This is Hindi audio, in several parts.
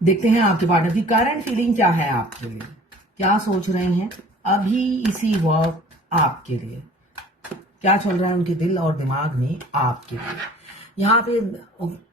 देखते हैं आपके पार्टनर की करंट फीलिंग क्या है आपके लिए, क्या सोच रहे हैं अभी इसी वक्त आपके लिए, क्या चल रहा है उनके दिल और दिमाग में आपके लिए। यहाँ पे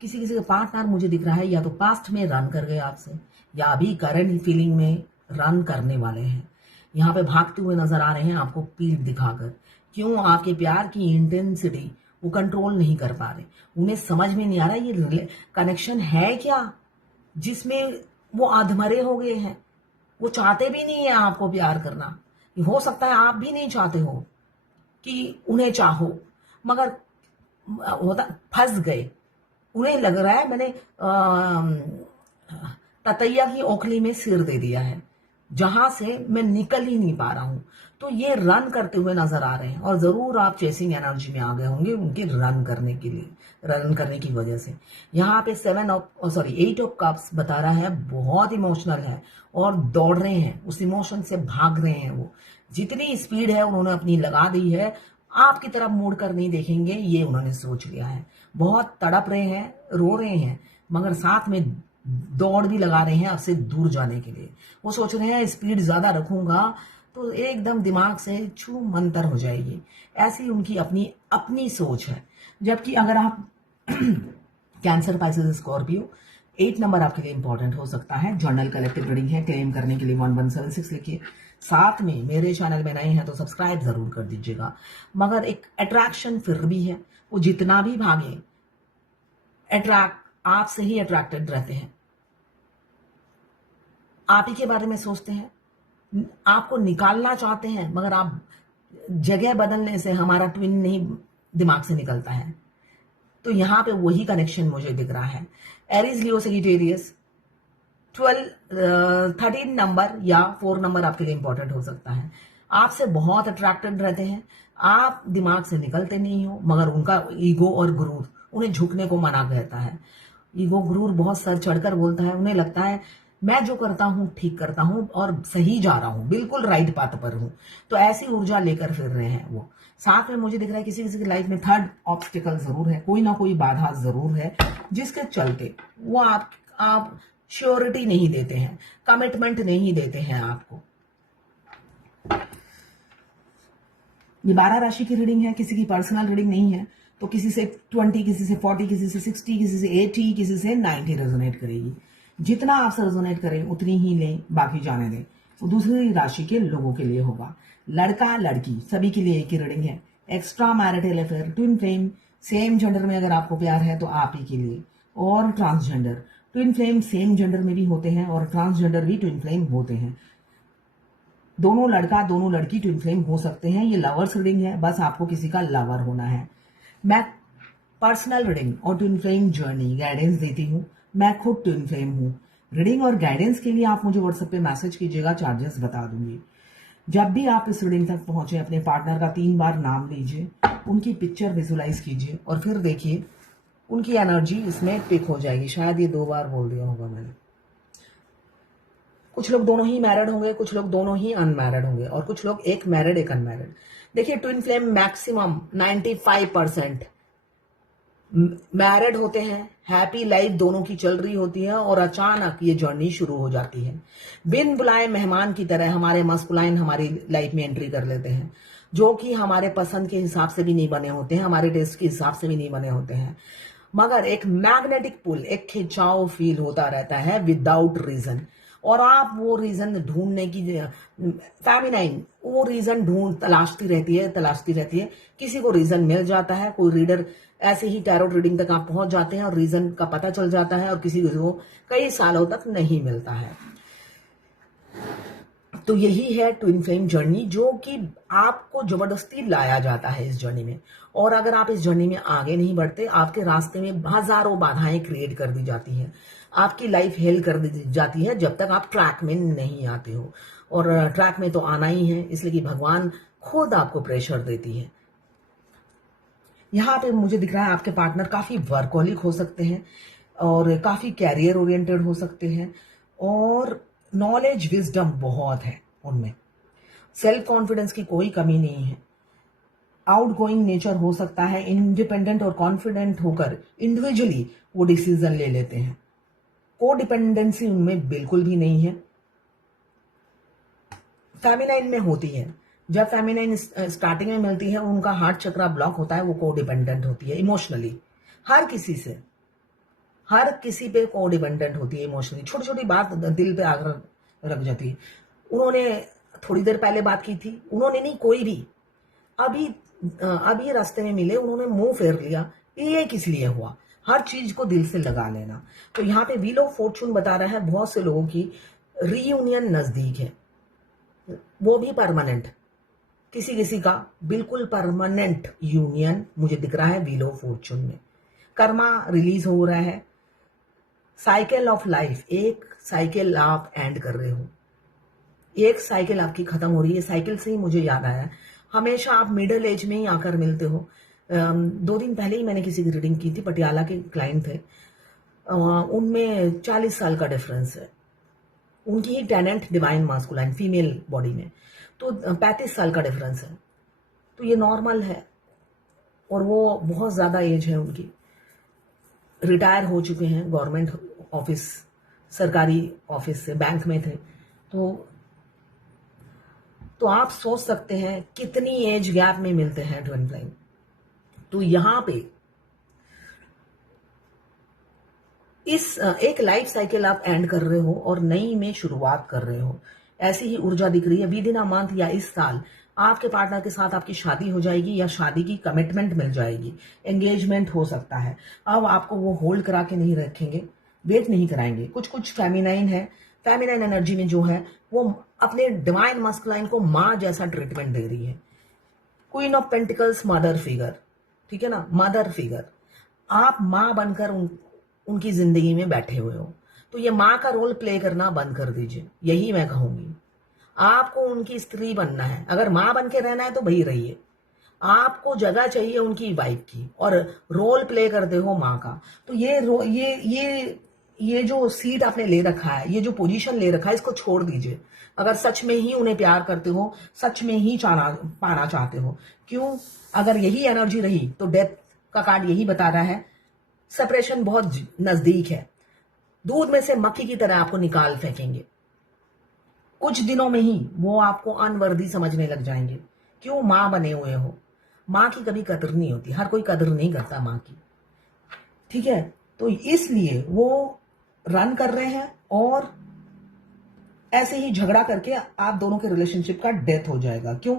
किसी किसी का पार्टनर मुझे दिख रहा है या तो पास्ट में रन कर गए आपसे, या अभी करंट फीलिंग में रन करने वाले हैं। यहाँ पे भागते हुए नजर आ रहे हैं आपको पीठ दिखाकर। क्यों? आपके प्यार की इंटेंसिटी वो कंट्रोल नहीं कर पा रहे। उन्हें समझ में नहीं आ रहा ये कनेक्शन है क्या जिसमें वो अधमरे हो गए हैं। वो चाहते भी नहीं है आपको प्यार करना। हो सकता है आप भी नहीं चाहते हो कि उन्हें चाहो, मगर होता फंस गए। उन्हें लग रहा है मैंने ततैया की ओखली में सिर दे दिया है, जहां से मैं निकल ही नहीं पा रहा हूं। तो ये रन करते हुए नजर आ रहे हैं और जरूर आप चेसिंग एनर्जी में आ गए होंगे उनके रन करने के लिए, रन करने की वजह से। यहाँ पे 8 ऑफ कप्स बता रहा है बहुत इमोशनल है और दौड़ रहे हैं, उस इमोशन से भाग रहे हैं। वो जितनी स्पीड है उन्होंने अपनी लगा दी है, आपकी तरफ मुड़ कर नहीं देखेंगे ये उन्होंने सोच लिया है। बहुत तड़प रहे हैं, रो रहे हैं, मगर साथ में दौड़ भी लगा रहे हैं आपसे दूर जाने के लिए। वो सोच रहे हैं स्पीड ज्यादा रखूंगा तो एकदम दिमाग से छू मंतर हो जाएगी। ऐसी उनकी अपनी अपनी सोच है। जबकि अगर आप कैंसर, पाइसेस, स्कॉर्पियो, 8 नंबर आपके लिए इंपॉर्टेंट हो सकता है। जर्नल कलेक्टिव रीडिंग है, क्लेम करने के लिए 1176 लिखिए। साथ में मेरे चैनल में नए हैं तो सब्सक्राइब जरूर कर दीजिएगा। मगर एक अट्रैक्शन फिर भी है, वो जितना भी भागे अट्रैक्ट आपसे ही अट्रैक्टेड रहते हैं, आप ही के बारे में सोचते हैं, आपको निकालना चाहते हैं, मगर आप जगह बदलने से हमारा ट्विन नहीं दिमाग से निकलता है। तो यहां पे वही कनेक्शन मुझे दिख रहा है। एरीज, लियो, सेजिटेरियस, 13 नंबर या 4 नंबर आपके लिए इंपॉर्टेंट हो सकता है। आपसे बहुत अट्रैक्टेड रहते हैं, आप दिमाग से निकलते नहीं हो, मगर उनका ईगो और गुरूर उन्हें झुकने को मना करता है। ईगो गुरूर बहुत सर चढ़कर बोलता है, उन्हें लगता है मैं जो करता हूं ठीक करता हूं और सही जा रहा हूं, बिल्कुल राइट पाथ पर हूं। तो ऐसी ऊर्जा लेकर फिर रहे हैं वो। साथ में मुझे दिख रहा है किसी किसी की लाइफ में थर्ड ऑब्स्टिकल जरूर है, कोई ना कोई बाधा जरूर है जिसके चलते वो आप श्योरिटी नहीं देते हैं, कमिटमेंट नहीं देते हैं आपको। ये 12 राशि की रीडिंग है, किसी की पर्सनल रीडिंग नहीं है। तो किसी से 20, किसी से 40, किसी से 60, किसी से 80, किसी से 90 रेजोनेट करेगी। जितना आपसे रेजोनेट करे उतनी ही लें, बाकी जाने दें। तो दूसरी राशि के लोगों के लिए होगा। लड़का लड़की सभी के लिए एक ही रीडिंग है। Extra marital affair, twin flame, same gender में अगर आपको प्यार है तो आप ही के लिए। और transgender, twin flame same gender में भी होते हैं और ट्रांसजेंडर भी ट्विन फ्लेम होते हैं। दोनों लड़का दोनों लड़की ट्विन फ्लेम हो सकते हैं। ये लवर्स रीडिंग है, बस आपको किसी का लवर होना है। मैं पर्सनल रीडिंग और ट्विन फ्लेम जर्नी गाइडेंस देती हूँ। मैं खुद ट्विन फ्लेम हूँ। रीडिंग और गाइडेंस के लिए आप मुझे व्हाट्सएप पे मैसेज कीजिएगा, चार्जेस बता दूंगी। जब भी आप इस रीडिंग तक पहुंचे अपने पार्टनर का 3 बार नाम लीजिए, उनकी पिक्चर विजुलाइज कीजिए और फिर देखिए उनकी एनर्जी इसमें पिक हो जाएगी। शायद ये 2 बार बोल दिया होगा मैंने। कुछ लोग दोनों ही मैरिड होंगे, कुछ लोग दोनों ही अनमैरिड होंगे और कुछ लोग एक मैरिड एक अनमैरिड। देखिए ट्विन फ्लेम मैक्सिमम 95% मैरिड होते हैं, हैप्पी लाइफ दोनों की चल रही होती है और अचानक ये जर्नी शुरू हो जाती है। बिन बुलाए मेहमान की तरह हमारे मस्कुलाइन हमारी लाइफ में एंट्री कर लेते हैं, जो कि हमारे पसंद के हिसाब से भी नहीं बने होते हैं, हमारे टेस्ट के हिसाब से भी नहीं बने होते हैं। मगर एक मैग्नेटिक पुल, एक खिंचाव फील होता रहता है विदाउट रीजन। और आप वो रीजन ढूंढने की, फेमिनाइन वो रीजन तलाशती रहती है। किसी को रीजन मिल जाता है, कोई रीडर ऐसे ही टैरोट रीडिंग तक आप पहुंच जाते हैं और रीजन का पता चल जाता है, और किसी को कई सालों तक नहीं मिलता है। तो यही है ट्विन फ्लेम जर्नी, जो कि आपको जबरदस्ती लाया जाता है इस जर्नी में। और अगर आप इस जर्नी में आगे नहीं बढ़ते, आपके रास्ते में हजारों बाधाएं क्रिएट कर दी जाती हैं, आपकी लाइफ हेल कर दी जाती है जब तक आप ट्रैक में नहीं आते हो। और ट्रैक में तो आना ही है, इसलिए कि भगवान खुद आपको प्रेशर देती है। यहाँ पे मुझे दिख रहा है आपके पार्टनर काफी वर्कहोलिक हो सकते हैं और काफी कैरियर ओरिएंटेड हो सकते हैं और नॉलेज विजडम बहुत है उनमें। सेल्फ कॉन्फिडेंस की कोई कमी नहीं है। आउटगोइंग नेचर हो सकता है, इंडिपेंडेंट और कॉन्फिडेंट होकर इंडिविजुअली वो डिसीजन ले लेते हैं। को डिपेंडेंसी उनमें बिल्कुल भी नहीं है। फेमिनाइन में होती है, जब फेमिनाइन स्टार्टिंग में मिलती है उनका हार्ट चक्रा ब्लॉक होता है, वो को डिपेंडेंट होती है इमोशनली, हर किसी से, हर किसी पे को डिपेंडेंट होती है इमोशनली। छोटी छोटी बात दिल पे आकर रख जाती है। उन्होंने थोड़ी देर पहले बात की थी, उन्होंने नहीं, कोई भी अभी अभी रास्ते में मिले, उन्होंने मुंह फेर लिया, ये किस लिए हुआ। हर चीज को दिल से लगा लेना। तो यहाँ पे व्हील ऑफ फॉर्चून बता रहा है बहुत से लोगों की रीयूनियन नजदीक है, वो भी परमानेंट, किसी किसी का बिल्कुल परमानेंट यूनियन मुझे दिख रहा है व्हील ऑफ फॉर्चून में। कर्मा रिलीज हो रहा है, साइकिल ऑफ लाइफ, एक साइकिल आप एंड कर रहे हो, एक साइकिल आपकी खत्म हो रही है। साइकिल से ही मुझे याद आया, हमेशा आप मिडिल एज में ही आकर मिलते हो। 2 दिन पहले ही मैंने किसी की रीडिंग की थी, पटियाला के क्लाइंट थे, उनमें 40 साल का डिफरेंस है, उनकी ही tenant divine masculine female body में, तो 35 साल का डिफरेंस है। तो ये नॉर्मल है, और वो बहुत ज्यादा एज है उनकी, रिटायर हो चुके हैं गवर्नमेंट ऑफिस, सरकारी ऑफिस से, बैंक में थे। तो आप सोच सकते हैं कितनी एज गैप में मिलते हैं ट्विन फ्लेम। तो यहां पे इस एक लाइफ साइकिल आप एंड कर रहे हो और नई में शुरुआत कर रहे हो, ऐसी ही ऊर्जा दिख रही है। विद इन अ मंथ या इस साल आपके पार्टनर के साथ आपकी शादी हो जाएगी, या शादी की कमिटमेंट मिल जाएगी, एंगेजमेंट हो सकता है। अब आपको वो होल्ड करा के नहीं रखेंगे, वेट नहीं कराएंगे। कुछ कुछ फेमिनाइन है, फेमिनाइन एनर्जी में जो है वो अपने डिवाइन मस्कुलाइन को माँ जैसा ट्रीटमेंट दे रही है। Queen of pentacles, mother figure, ठीक है ना, मदर फिगर। आप माँ बनकर उनकी जिंदगी में बैठे हुए हो, तो ये माँ का रोल प्ले करना बंद कर दीजिए, यही मैं कहूंगी। आपको उनकी स्त्री बनना है, अगर माँ बन के रहना है तो वही रहिए। आपको जगह चाहिए उनकी वाइफ की, और रोल प्ले करते हो माँ का, तो ये जो सीट आपने ले रखा है, ये जो पोजीशन ले रखा है, इसको छोड़ दीजिए। अगर सच में ही उन्हें प्यार करते हो, सच में ही पाना चाहते हो, क्यों, अगर यही एनर्जी रही तो डेथ का कार्ड यही बता रहा है, सेपरेशन बहुत नजदीक है, दूध में से मक्खी की तरह आपको निकाल फेंकेंगे। कुछ दिनों में ही वो आपको अनवर्दी समझने लग जाएंगे, क्यों, मां बने हुए हो। मां की कभी कदर नहीं होती, हर कोई कदर नहीं करता मां की, ठीक है। तो इसलिए वो रन कर रहे हैं, और ऐसे ही झगड़ा करके आप दोनों के रिलेशनशिप का डेथ हो जाएगा। क्यों,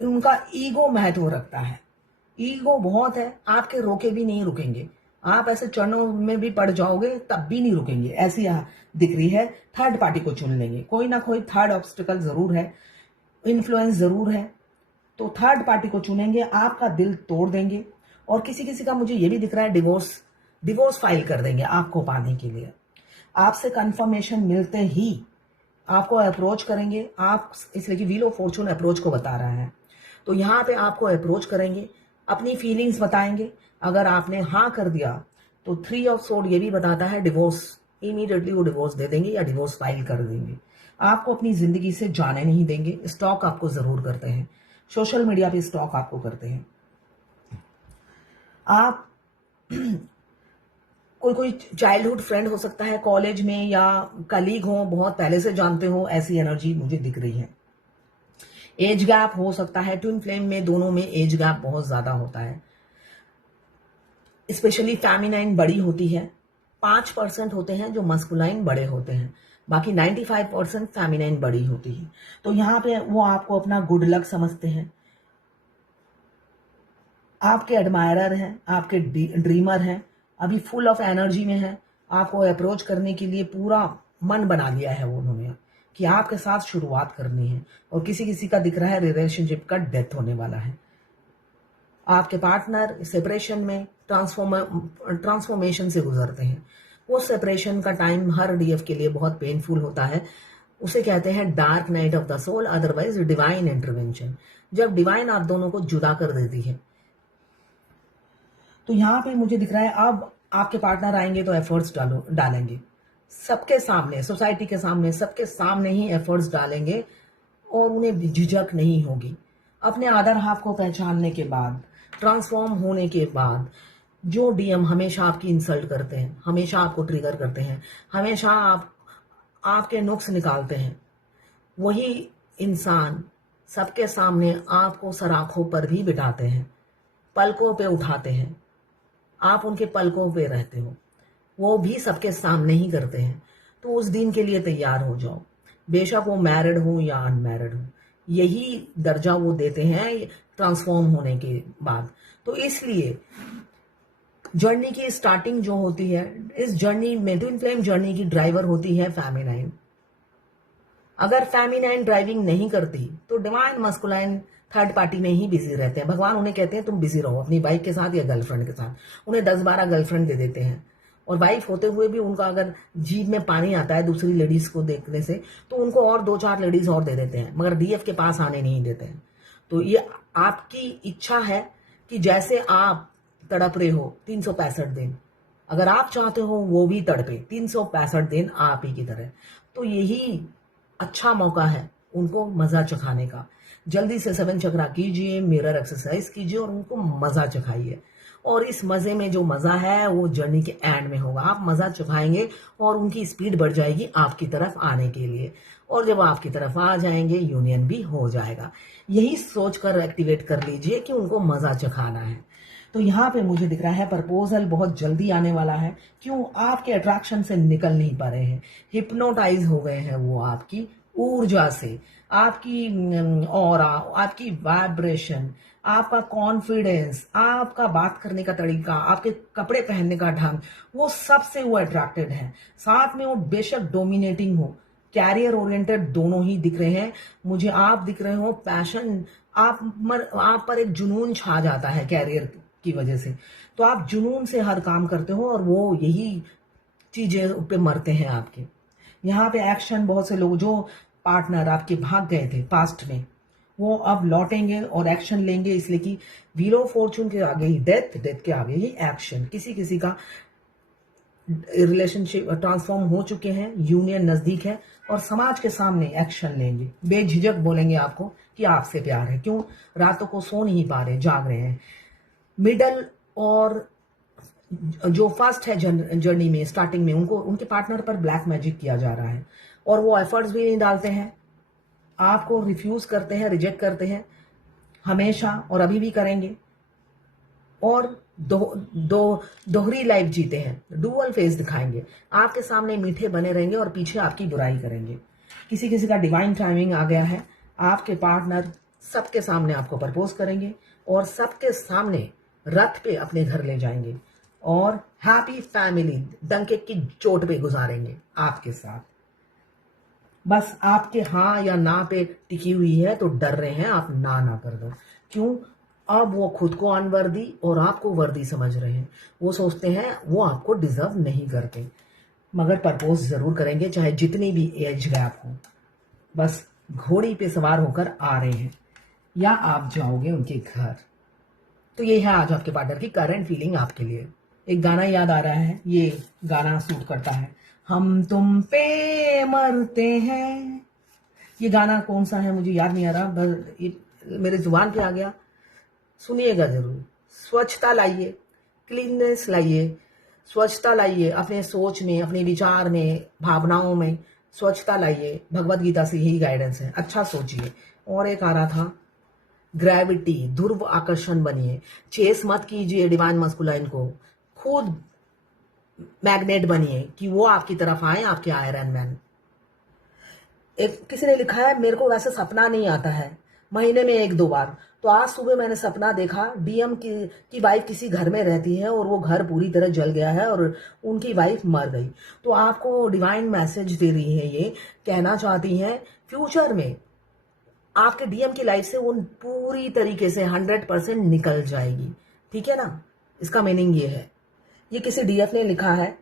उनका ईगो महत्व रखता है, ईगो बहुत है, आपके रोके भी नहीं रुकेंगे, आप ऐसे चरणों में भी पड़ जाओगे तब भी नहीं रुकेंगे, ऐसी दिख रही है। थर्ड पार्टी को चुन लेंगे, कोई ना कोई थर्ड ऑब्स्टिकल जरूर है, इन्फ्लुएंस जरूर है, तो थर्ड पार्टी को चुनेंगे, आपका दिल तोड़ देंगे। और किसी किसी का मुझे ये भी दिख रहा है डिवोर्स फाइल कर देंगे आपको पाने के लिए। आपसे कंफर्मेशन मिलते ही आपको अप्रोच करेंगे, आप, इसलिए कि व्हील ऑफ फॉर्चून अप्रोच को बता रहा है, तो यहाँ पे आपको अप्रोच करेंगे, अपनी फीलिंग्स बताएंगे। अगर आपने हाँ कर दिया तो 3 ऑफ सोर्ड ये भी बताता है डिवोर्स, इमीडिएटली वो डिवोर्स दे देंगे या डिवोर्स फाइल कर देंगे, आपको अपनी जिंदगी से जाने नहीं देंगे। स्टॉक आपको जरूर करते हैं, सोशल मीडिया पे स्टॉक आपको करते हैं। आप कोई चाइल्डहुड फ्रेंड हो सकता है, कॉलेज में, या कलीग हो, बहुत पहले से जानते हो, ऐसी एनर्जी मुझे दिख रही है। एज गैप हो सकता है, ट्विन फ्लेम में दोनों में एज गैप बहुत ज्यादा होता है, स्पेशली फेमिनाइन बड़ी होती है, 5% होते हैं जो मस्कुलाइन बड़े होते हैं, बाकी 95% फेमिनाइन बड़ी होती है। तो यहाँ पे वो आपको अपना गुड लक समझते हैं, आपके एडमायरर हैं, आपके ड्रीमर हैं, अभी फुल ऑफ एनर्जी में है, आपको अप्रोच करने के लिए पूरा मन बना लिया है उन्होंने कि आपके साथ शुरुआत करनी है। और किसी किसी का दिख रहा है रिलेशनशिप का डेथ होने वाला है, आपके पार्टनर सेपरेशन में ट्रांसफॉर्मेशन से गुजरते हैं। वो सेपरेशन का टाइम हर डीएफ के लिए बहुत पेनफुल होता है, उसे कहते हैं dark night of the soul, otherwise divine intervention, जब डिवाइन आप दोनों को जुदा कर देती है। तो यहाँ पे मुझे दिख रहा है अब आपके पार्टनर आएंगे तो एफर्ट्स डालेंगे सबके सामने, सोसाइटी के सामने, सबके सामने ही एफर्ट्स डालेंगे, और उन्हें झिझक नहीं होगी। अपने अदर हाफ को पहचानने के बाद, ट्रांसफॉर्म होने के बाद, जो डीएम हमेशा आपकी इंसल्ट करते हैं, हमेशा आपको ट्रिगर करते हैं, हमेशा आपके नुक्स निकालते हैं, वही इंसान सबके सामने आपको सराखों पर भी बिठाते हैं, पलकों पे उठाते हैं, आप उनके पलकों पे रहते हो, वो भी सबके सामने ही करते हैं। तो उस दिन के लिए तैयार हो जाओ, बेशक वो मैरिड हो या अनमैरिड हो, यही दर्जा वो देते हैं ट्रांसफॉर्म होने के बाद। तो इसलिए जर्नी की स्टार्टिंग जो होती है, इस जर्नी में ट्विन फ्लेम जर्नी की ड्राइवर होती है फेमिनाइन। अगर फेमिनाइन ड्राइविंग नहीं करती तो डिवाइन मस्कुलाइन थर्ड पार्टी में ही बिजी रहते हैं। भगवान उन्हें कहते हैं तुम बिजी रहो अपनी वाइफ के साथ या गर्लफ्रेंड के साथ। उन्हें 10-12 गर्लफ्रेंड दे देते हैं, और वाइफ होते हुए भी उनका अगर जीभ में पानी आता है दूसरी लेडीज को देखने से, तो उनको और 2-4 लेडीज और दे देते हैं, मगर डीएफ के पास आने नहीं देते हैं। तो ये आपकी इच्छा है कि जैसे आप तड़प रहे हो 365 दिन, अगर आप चाहते हो वो भी तड़पे 365 दिन आप ही की तरह। तो यही अच्छा मौका है उनको मजा चखाने का। जल्दी से 7 चक्रा कीजिए, मिरर एक्सरसाइज कीजिए और उनको मजा चखाइए। और इस मजे में जो मजा है वो जर्नी के एंड में होगा। आप मजा चखाएंगे और उनकी स्पीड बढ़ जाएगी आपकी तरफ आने के लिए, और जब आपकी तरफ आ जाएंगे यूनियन भी हो जाएगा। यही सोचकर एक्टिवेट कर लीजिए कि उनको मजा चखाना है। तो यहाँ पे मुझे दिख रहा है प्रपोजल बहुत जल्दी आने वाला है। क्यों? आपके अट्रैक्शन से निकल नहीं पा रहे हैं, हिप्नोटाइज हो गए हैं वो आपकी ऊर्जा से, आपकी ऑरा, आपकी वाइब्रेशन, आपका कॉन्फिडेंस, आपका बात करने का तरीका, आपके कपड़े पहनने का ढंग, वो सबसे वो अट्रैक्टेड है। साथ में वो बेशक डोमिनेटिंग हो, कैरियर ओरिएंटेड दोनों ही दिख रहे हैं मुझे। आप दिख रहे हो पैशन, आप पर एक जुनून छा जाता है कैरियर की वजह से। तो आप जुनून से हर काम करते हो और वो यही चीजें पे मरते हैं आपके। यहाँ पे एक्शन, बहुत से लोग जो पार्टनर आपके भाग गए थे पास्ट में, वो अब लौटेंगे और एक्शन लेंगे, इसलिए कि व्हील ऑफ फॉर्चून के आगे ही डेथ, डेथ के आगे ही एक्शन। किसी किसी का रिलेशनशिप ट्रांसफॉर्म हो चुके हैं, यूनियन नजदीक है, और समाज के सामने एक्शन लेंगे, बेझिझक बोलेंगे आपको कि आपसे प्यार है। क्यों? रातों को सो नहीं पा रहे, जाग रहे हैं। मिडल और जो फर्स्ट है जर्नी में, स्टार्टिंग में, उनको उनके पार्टनर पर ब्लैक मैजिक किया जा रहा है और वो एफर्ट्स भी नहीं डालते हैं, आपको रिफ्यूज करते हैं, रिजेक्ट करते हैं हमेशा, और अभी भी करेंगे। और दोहरी लाइफ जीते हैं, डुअल फेस दिखाएंगे, आपके सामने मीठे बने रहेंगे और पीछे आपकी बुराई करेंगे। किसी किसी का डिवाइन टाइमिंग आ गया है, आपके पार्टनर सबके सामने आपको प्रपोज करेंगे और सबके सामने रथ पे अपने घर ले जाएंगे और हैप्पी फैमिली डंके की चोट पे गुजारेंगे आपके साथ। बस आपके हाँ या ना पे टिकी हुई है तो डर रहे हैं आप ना कर दो। क्यों? अब वो खुद को अनवर्दी और आपको वर्दी समझ रहे हैं। वो सोचते हैं वो आपको डिजर्व नहीं करते, मगर प्रपोज जरूर करेंगे चाहे जितनी भी एज गैप हो। बस घोड़ी पे सवार होकर आ रहे हैं या आप जाओगे उनके घर। तो ये है आज आपके पार्टनर की करंट फीलिंग आपके लिए। एक गाना याद आ रहा है, ये गाना सूट करता है, हम तुम पे मरते हैं। ये गाना कौन सा है मुझे याद नहीं आ रहा, बस ये मेरे जुबान पे आ गया, सुनिएगा जरूर। स्वच्छता लाइए, क्लीननेस लाइए, स्वच्छता लाइए अपने सोच में, अपने विचार में, भावनाओं में स्वच्छता लाइए। भगवत गीता से यही गाइडेंस है, अच्छा सोचिए। और एक आ रहा था ग्रेविटी, ध्रुव आकर्षण बनिए, चेस मत कीजिए डिवाइन मस्कुलाइन को, खुद मैग्नेट बनिए कि वो आपकी तरफ आए, आपके आयरन मैन। एक किसी ने लिखा है मेरे को वैसे सपना नहीं आता है, महीने में 1-2 बार। तो आज सुबह मैंने सपना देखा, डीएम की वाइफ किसी घर में रहती है और वो घर पूरी तरह जल गया है और उनकी वाइफ मर गई। तो आपको डिवाइन मैसेज दे रही है, ये कहना चाहती है फ्यूचर में आपके डीएम की लाइफ से वो पूरी तरीके से 100% निकल जाएगी। ठीक है ना? इसका मीनिंग ये है। ये किसी डीएफ ने लिखा है,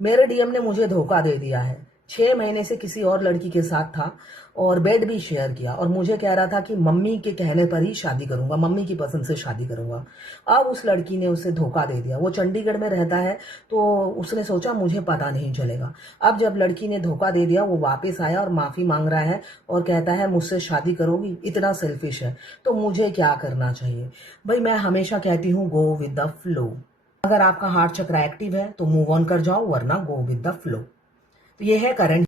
मेरे डीएम ने मुझे धोखा दे दिया है, 6 महीने से किसी और लड़की के साथ था और बेड भी शेयर किया, और मुझे कह रहा था कि मम्मी के कहने पर ही शादी करूंगा, मम्मी की पसंद से शादी करूंगा। अब उस लड़की ने उसे धोखा दे दिया। वो चंडीगढ़ में रहता है तो उसने सोचा मुझे पता नहीं चलेगा। अब जब लड़की ने धोखा दे दिया, वो वापस आया और माफी मांग रहा है और कहता है मुझसे शादी करोगी? इतना सेल्फिश है। तो मुझे क्या करना चाहिए? भाई मैं हमेशा कहती हूँ गो विद द फ्लो। अगर आपका हार्ट चक्र एक्टिव है तो मूव ऑन कर जाओ, वरना गो विद द फ्लो। तो ये है करंट